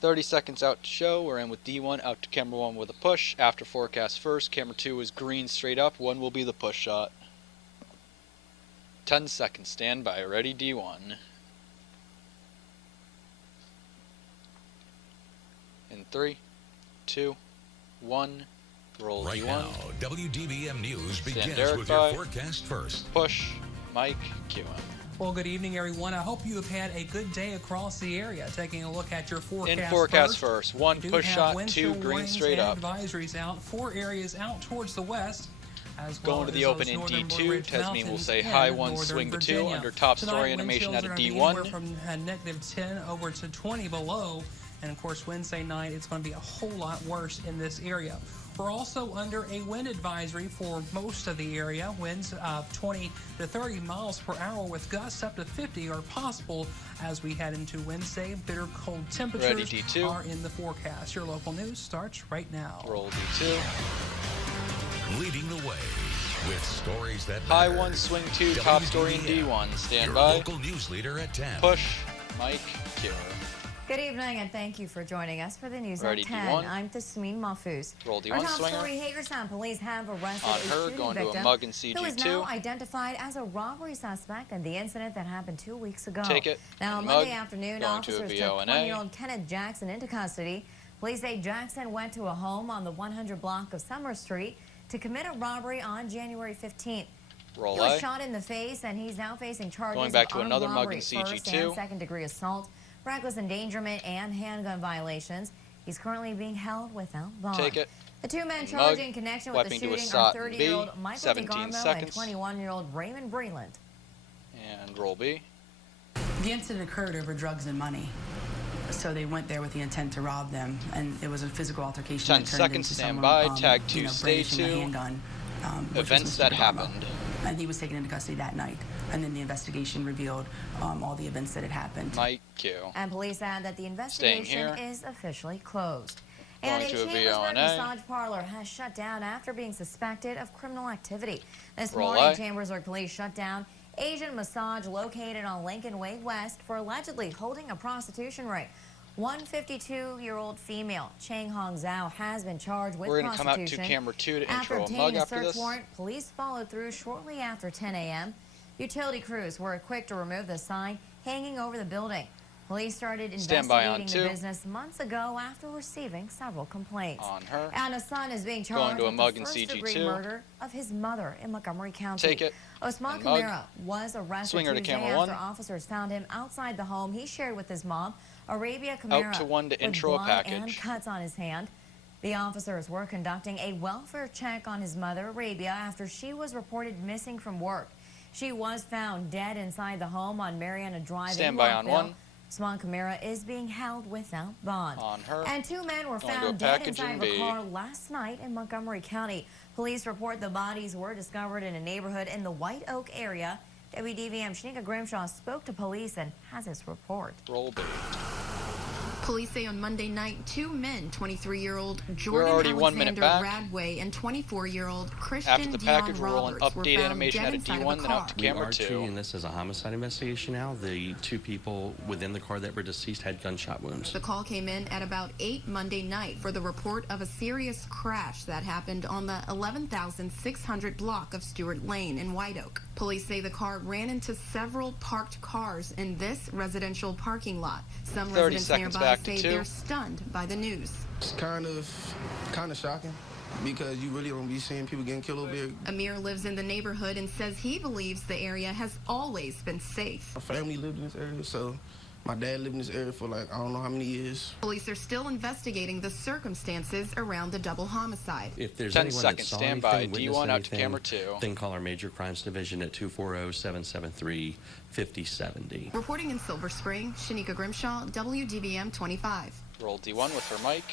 30 seconds out to show. We're in with D1, out to camera 1 with a push. After forecast first, camera 2 is green straight up. 1 will be the push shot. 10 seconds, stand by, ready D1. In 3, 2, 1, roll right D1. Now, WDVM News begins Derek with by. your forecast first. Push, Mike, QM. Well, good evening, everyone. I hope you have had a good day across the area. Taking a look at your forecast. In forecast first. 1 We do push have shot, wind 2 chill green warnings straight and up. Advisories out. 4 areas out towards the west. As well Going to the as open those in northern Blue D2. Ridge Tasmin will Mountains say in high 1, northern swing to 2. Virginia. Under top Tonight, story wind animation chills out are of gonna be D1. anywhere from -10 over to 20 below. And of course, Wednesday night, it's going to be a whole lot worse in this area. We're also under a wind advisory for most of the area. Winds of 20 to 30 miles per hour with gusts up to 50 are possible as we head into Wednesday. Bitter cold temperatures Ready, D2. are in the forecast. Your local news starts right now. Roll D2. Leading the way with stories that High matter. 1, swing 2, top story in D1. Stand Your by. local news leader at 10. Push, Mike, QM. Good evening, and thank you for joining us for the news Ready, at 10. D1. I'm Tasmin Mahfouz. Roll D1, Our top swinger. story, Hagerstown police have arrested On a her, shooting going to a victim mug in who is now CG2. identified as a robbery suspect in the incident that happened 2 weeks ago. Take it. Now, on Mug, Monday afternoon, going to a officers took VONA. 20-year-old Kenneth Jackson into custody. Police say Jackson went to a home on the 100 block of Summer Street to commit a robbery on January 15th. Roll He was A. shot in the face, and he's now facing charges Going back of to armed another mug robbery, in first CG2. and second-degree assault, reckless endangerment, and handgun violations. He's currently being held without bond. Take it. The two men Mug, charged in connection with the wiping to a shooting are SOT in B, 30-year-old Michael 17 DeGarmo seconds. and 21-year-old Raymond Breland. And roll B. The incident occurred over drugs and money. So they went there with the intent to rob them, and it was a physical altercation. 10 that turned seconds, into stand someone, by, tag 2, stay brandishing a 2. handgun, which was Events Mr. that DeGarmo. happened. And he was taken into custody that night. And then the investigation revealed all the events that had happened. Mike, Q. And police add that the investigation here. is officially closed. Going And a to a Chambersburg VONA. massage parlor has shut down after being suspected of criminal activity. This Roll morning, A. Chambersburg police shut down Asian Massage located on Lincoln Way West for allegedly holding a prostitution ring. One 52-year-old female, Chang Hong Zhao, has been charged with We're going to come out to prostitution. camera 2 to After intro a obtaining mug a after search this. warrant, police followed through shortly after 10 a.m. Utility crews were quick to remove the sign hanging over the building. Police started Stand by on investigating 2. the business months ago after receiving several complaints. On her. And a son is being Going charged to a with mug the in first-degree CG2. murder of his mother in Montgomery County. Take it. Osman And mug. Camara was arrested Swinger to Tuesday camera after 1. officers found him outside the home he shared with his mom, Arabia Camara, to 1 to with intro a blood and package. cuts on his hand. The officers were conducting a welfare check on his mother, Arabia, after she was reported missing from work. She was found dead inside the home on Mariana Drive Stand in by on Rockville. 1. Osman Camara is being held without bond. On her. And two men were Going to a found dead package inside in of a B. car last night in Montgomery County. Police report the bodies were discovered in a neighborhood in the White Oak area. WDVM Shanika Grimshaw spoke to police and has this report. Roll B. Police say on Monday night, two men, 23-year-old Jordan already 1 minute Alexander back. Radway and 24-year-old Christian After the Dion package, we're rolling Roberts were update found animation dead out of inside D1, a then out to car. camera We are 2. treating this as a homicide investigation now. The two people within the car that were deceased had gunshot wounds. The call came in at about 8 Monday night for the report of a serious crash that happened on the 11,600 block of Stewart Lane in White Oak. Police say the car ran into several parked cars in this residential parking lot. Some 30 residents seconds nearby back to say 2. they're stunned by the news. It's kind of shocking because you really don't be seeing people getting killed over here. Amir lives in the neighborhood and says he believes the area has always been safe. My family lived in this area, so my dad lived in this area for like, I don't know how many years. Police are still investigating the circumstances around the double homicide. If there's 10 anyone seconds, that saw stand anything, by. witnessed D1 out to anything, camera 2. then call our Major Crimes Division at 240-773-5070. Reporting in Silver Spring, Shanika Grimshaw, WDVM 25. Roll D1 with her mic.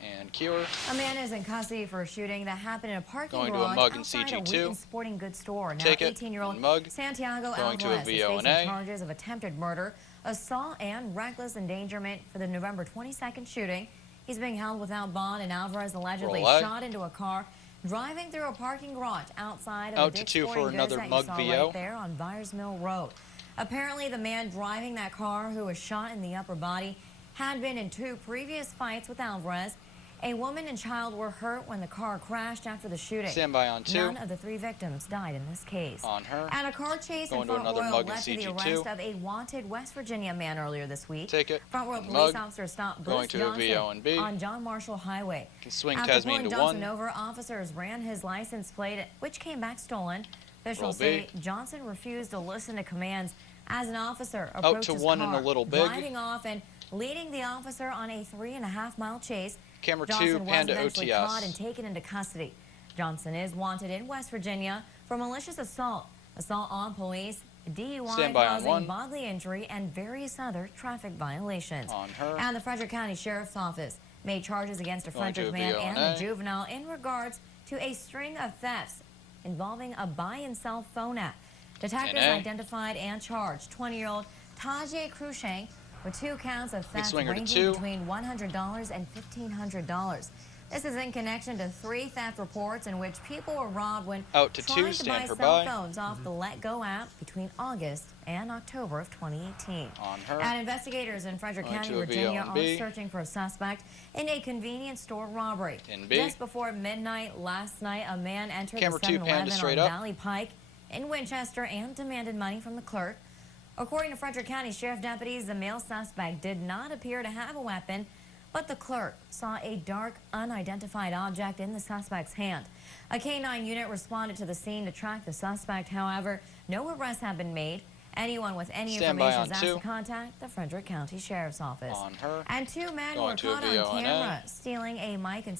And Cure. A man is in custody for a shooting that happened in a parking Going to a garage mug in outside a CG2. Wheaton sporting goods store. Now, Take it. 18-year-old Mug. Santiago Going to a Alvarez is facing VONA. charges of attempted murder, assault, and reckless endangerment for the November 22nd shooting. He's being held without bond, and Alvarez allegedly Roll A. shot into a car driving through a parking garage outside of Out a to Dick's 2 for Sporting Goods another that you mug saw VO. right there on Byers Mill Road. Apparently, the man driving that car who was shot in the upper body had been in 2 previous fights with Alvarez. A woman and child were hurt when the car crashed after the shooting. Stand by on 2. None of the 3 victims died in this case. On her. And a car chase Going in to Front another Royal mug in led to the CG2. arrest of a wanted West Virginia man earlier this week. Take it. Front Royal Mug. police officers stopped Going Bruce to a VO Johnson and B. on John Marshall Highway. Can swing After Tasman pulling to Johnson 1. over, officers ran his license plate, which came back stolen. Officials Roll B. say Johnson refused to listen to commands as an officer Out approached to his 1 car, and a little big. driving off and leading the officer on a 3.5-mile chase. Camera 2, Johnson was Panda eventually OTS. caught and taken into custody. Johnson is wanted in West Virginia for malicious assault, assault on police, DUI Stand by on causing 1. bodily injury, and various other traffic violations. On her. And the Frederick County Sheriff's Office made charges against a Going to Frederick a man VO and and a A. juvenile in regards to a string of thefts involving a buy and sell phone app. Detectives NA. identified and charged 20-year-old Tajay Cruikshank with 2 counts of theft swinger to ranging 2. between $100 and $1,500. This is in connection to 3 theft reports in which people were robbed when Out to 2, trying to stand buy her cell by. phones off the Let Go app between August and October of 2018. On her. And investigators in Frederick Going County, to a Virginia, VO and are B. searching for a suspect in a convenience store robbery. In B. Just before midnight last night, a man entered Camera the 2, Panda 7-Eleven on straight up. Valley Pike in Winchester and demanded money from the clerk. According to Frederick County Sheriff deputies, the male suspect did not appear to have a weapon, but the clerk saw a dark, unidentified object in the suspect's hand. A K-9 unit responded to the scene to track the suspect. However, no arrests have been made. Anyone with any Stand by information on is asked 2. to contact the Frederick County Sheriff's Office. On her. And 2 men Going were to a caught on VO and A. camera stealing a mic and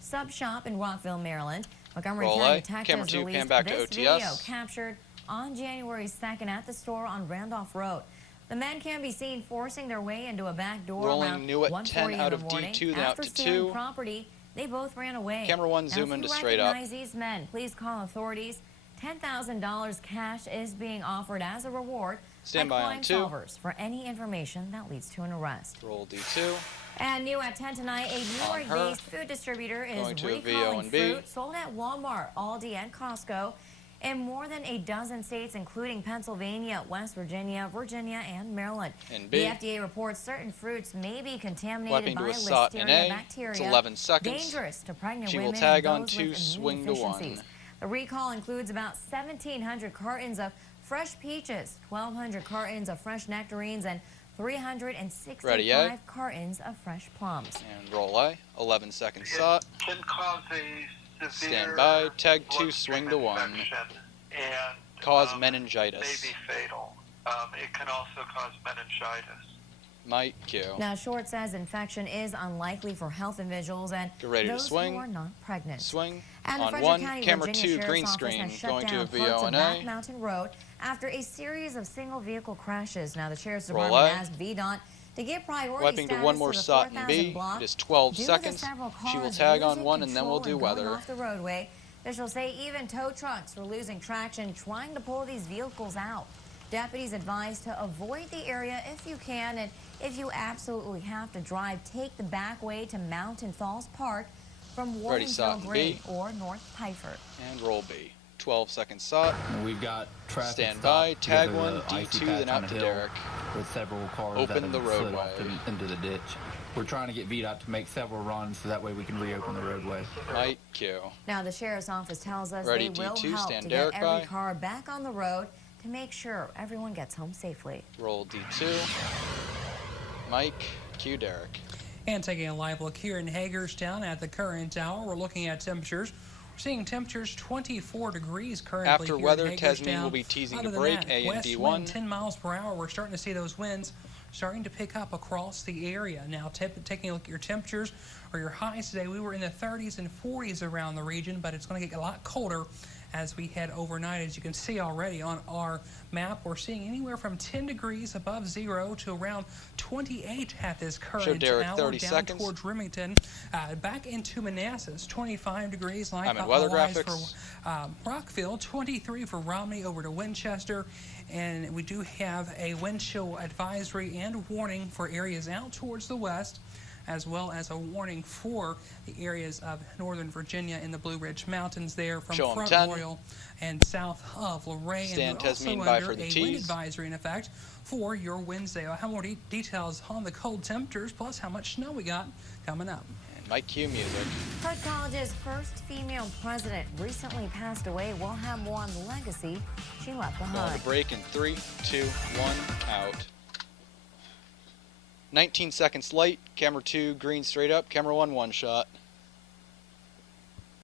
sub shop in Rockville, Maryland. Montgomery Roll County A. detectives Camera 2, released pan back to this OTS. video captured on January 2nd at the store on Randolph Road. The men can be seen forcing their way into a back door Rolling around new at 1:40 10 in out the of morning. D2, then out After to stealing 2. property, they both ran away. Camera 1, Now, zoom if into you straight up. recognize these men, please call authorities. $10,000 cash is being offered as a reward Stand by by crime on 2. solvers for any information that leads to an arrest. Roll D2. And new at 10 tonight, a New On her. York-based food distributor is Going to a VO recalling and B. fruit sold at Walmart, Aldi, and Costco in more than a dozen states, including Pennsylvania, West Virginia, Virginia, and Maryland. In B. The FDA reports certain fruits may be contaminated Wiping by to a SOT in Listeria A. bacteria, It's 11 seconds. dangerous to pregnant She will women tag and on those 2, with immune swing to 1. deficiencies. The recall includes about 1,700 cartons of fresh peaches, 1,200 cartons of fresh nectarines, and 365 Ready, A? cartons of fresh plums. And roll A. 11 seconds SOT. Can cause a severe Stand by. Tag 2, bloodstream swing to 1. infection and Cause may meningitis. be fatal. It can also cause meningitis. Might Q. Now, Short says infection is unlikely for health individuals and Get ready to those swing. who are not pregnant. Swing. And the On Frederick 1. County, Camera Virginia 2, Sheriff's green Office screen. has shut Going to a down VO parts of and Back A. Mountain Road after a series of single vehicle crashes. Now, the Sheriff's Roll Department A. asked VDOT to give priority Wiping to status 1 more the SOT in 4,000 B. block It is 12 due to seconds. several She will cars tag on losing 1 and then we'll control do and going weather. off the roadway. Officials say even tow trucks were losing traction trying to pull these vehicles out. Deputies advise to avoid the area if you can, and if you absolutely have to drive, take the back way to Mountain Falls Park from Ready, SOT Warrensville in Green B. or North Piper. And roll B. 12 seconds SOT. We've got traffic Stand by. stopped Tag because of 1, the icy D2, patch then on out the to hill Derek. with several cars Open that the have slid off roadway. into the ditch. We're trying to get VDOT to make several runs so that way we can reopen the roadway. Might Q. Now, the Sheriff's Office tells us Ready, they will D2, help stand to Derek get every by. car back on the road to make sure everyone gets home safely. Roll D2. Mike Q. Derek. And taking a live look here in Hagerstown at the current hour, we're looking at temperatures. We're seeing temperatures 24 degrees currently. After here weather, in Hagerstown. Tasmin will be teasing Other a than break, that, A and west D1. wind 10 miles per hour. We're starting to see those winds starting to pick up across the area. Now, taking a look at your temperatures or your highs today, we were in the 30s and 40s around the region, but it's going to get a lot colder as we head overnight. As you can see already on our map, we're seeing anywhere from 10 degrees above zero to around 28 at this current Derek hour 30 down seconds. towards Remington. Back into Manassas, 25 degrees. Like I'm in weather likewise graphics. For Rockville, 23 for Romney over to Winchester. And we do have a wind chill advisory and warning for areas out towards the west. as well as a warning for the areas of northern Virginia in the Blue Ridge Mountains there from Show 'em Front 10. Royal and south of Luray. Stan And we're also Tasmin by under for the a wind tees. advisory in effect for your Wednesday. I'll have more details on the cold temperatures, plus how much snow we got coming up. And Mike Q music. Hood College's first female president recently passed away. We'll have more on the legacy she left Going behind. to break in 3, 2, 1, out. 19 seconds light. Camera 2, green straight up. Camera 1, one shot.